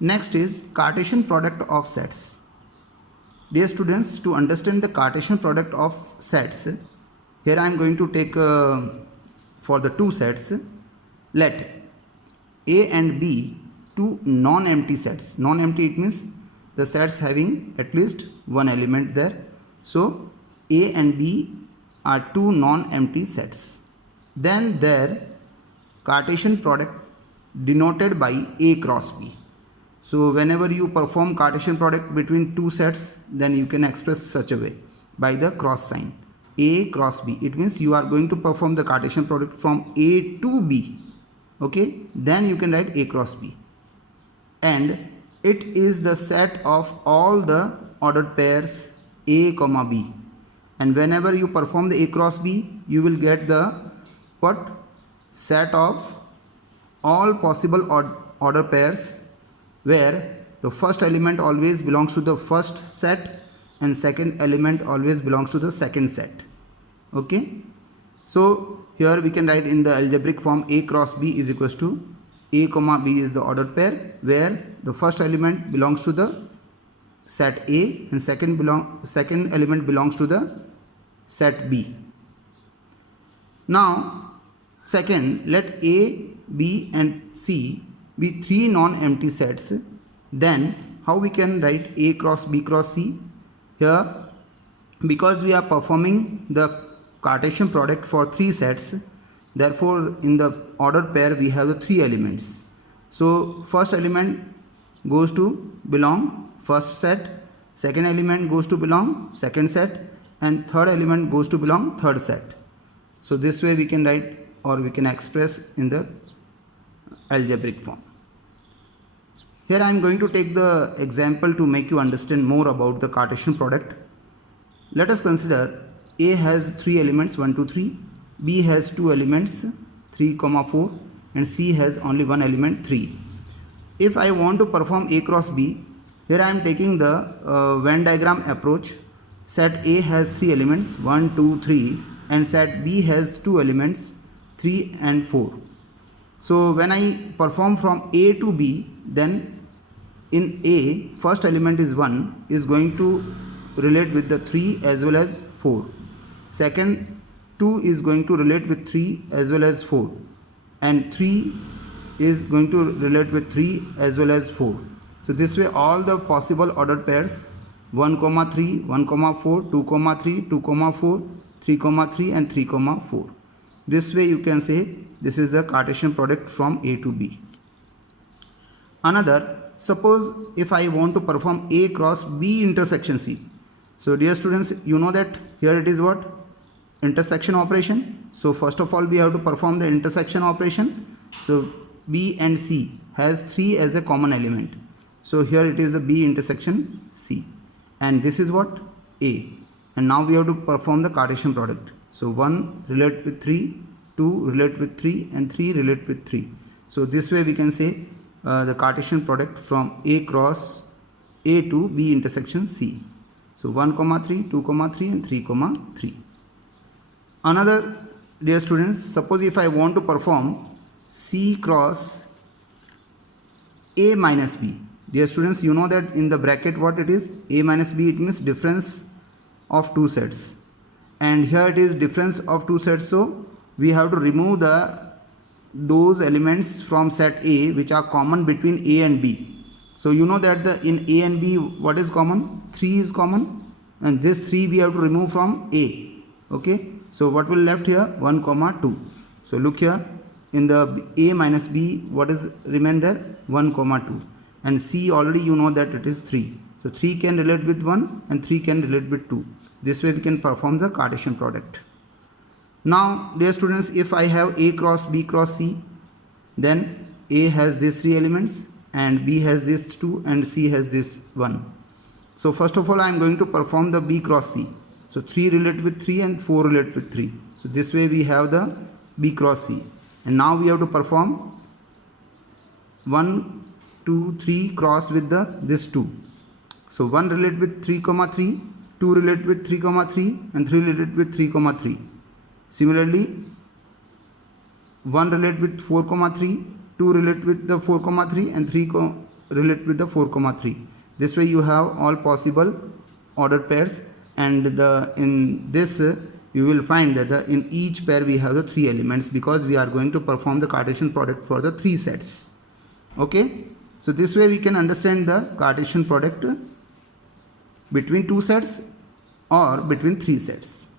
Next is Cartesian product of sets. Dear students, to understand the Cartesian product of sets, here I am going to take for the two sets, let A and B two non-empty sets. Non-empty, it means the sets having at least one element there. So A and B are two non-empty sets. Then their Cartesian product denoted by A cross B. So whenever you perform Cartesian product between two sets, then you can express such a way by the cross sign A cross B. It means you are going to perform the Cartesian product from A to B. Okay, then you can write A cross B, and it is the set of all the ordered pairs A comma B. And whenever you perform the A cross B, you will get the what? Set of all possible order pairs where the first element always belongs to the first set and second element always belongs to the second set. Okay, so here we can write in the algebraic form A cross B is equals to A comma B is the ordered pair where the first element belongs to the set A and second element belongs to the set B. Now second, let A, B and C be three non-empty sets. Then how we can write A cross B cross C? Here, because we are performing the Cartesian product for three sets, therefore in the ordered pair we have the three elements. So first element goes to belong first set, second element goes to belong second set, and third element goes to belong third set. So this way we can write or we can express in the algebraic form. Here I am going to take the example to make you understand more about the Cartesian product. Let us consider A has three elements 1, 2, 3, B has two elements 3, 4 and C has only one element 3. If I want to perform A cross B, here I am taking the Venn diagram approach. Set A has three elements 1, 2, 3 and set B has two elements 3 and 4. So when I perform from A to B, then in A first element is 1 is going to relate with the 3 as well as 4. Second 2 is going to relate with 3 as well as 4 and 3 is going to relate with 3 as well as 4. So this way all the possible ordered pairs 1, 3, 1, 4, 2, 3, 2, 4, 3, 3 and 3, 4. This way you can say this is the Cartesian product from A to B. Another, suppose if I want to perform A cross B intersection C. So dear students, you know that here it is what? Intersection operation. So first of all we have to perform the intersection operation. So B and C has 3 as a common element. So here it is the B intersection C. And this is what? A. And now we have to perform the Cartesian product. So 1 relate with 3, 2 relate with 3 and 3 relate with 3. So this way we can say the Cartesian product from A cross A to B intersection C. So 1, 3, 2, 3 and 3, 3. Another, dear students, suppose if I want to perform C cross A minus B. Dear students, you know that in the bracket what it is? A minus B, it means difference of two sets. And here it is difference of two sets. So we have to remove those elements from set A which are common between A and B. So you know that in A and B what is common? 3 is common and this 3 we have to remove from A. Okay. So what will left here? 1, 2. So look here in the A minus B what is remain there? 1, 2 and C already you know that it is 3. So 3 can relate with 1 and 3 can relate with 2. This way we can perform the Cartesian product. Now dear students, if I have A cross B cross C, then A has these 3 elements and B has this 2 and C has this 1. So first of all I am going to perform the B cross C. So 3 relate with 3 and 4 relate with 3. So this way we have the B cross C. And now we have to perform 1, 2, 3 cross with this 2. So 1 relate with 3, 3, 2 relate with 3, 3 and 3 relate with 3, 3. Similarly 1 relate with 4, 3, 2 relate with the 4, 3 and 3 relate with the 4, 3. This way you have all possible ordered pairs, and in this you will find that in each pair we have the 3 elements, because we are going to perform the Cartesian product for the 3 sets. Okay, so this way we can understand the Cartesian product between 2 sets or between 3 sets.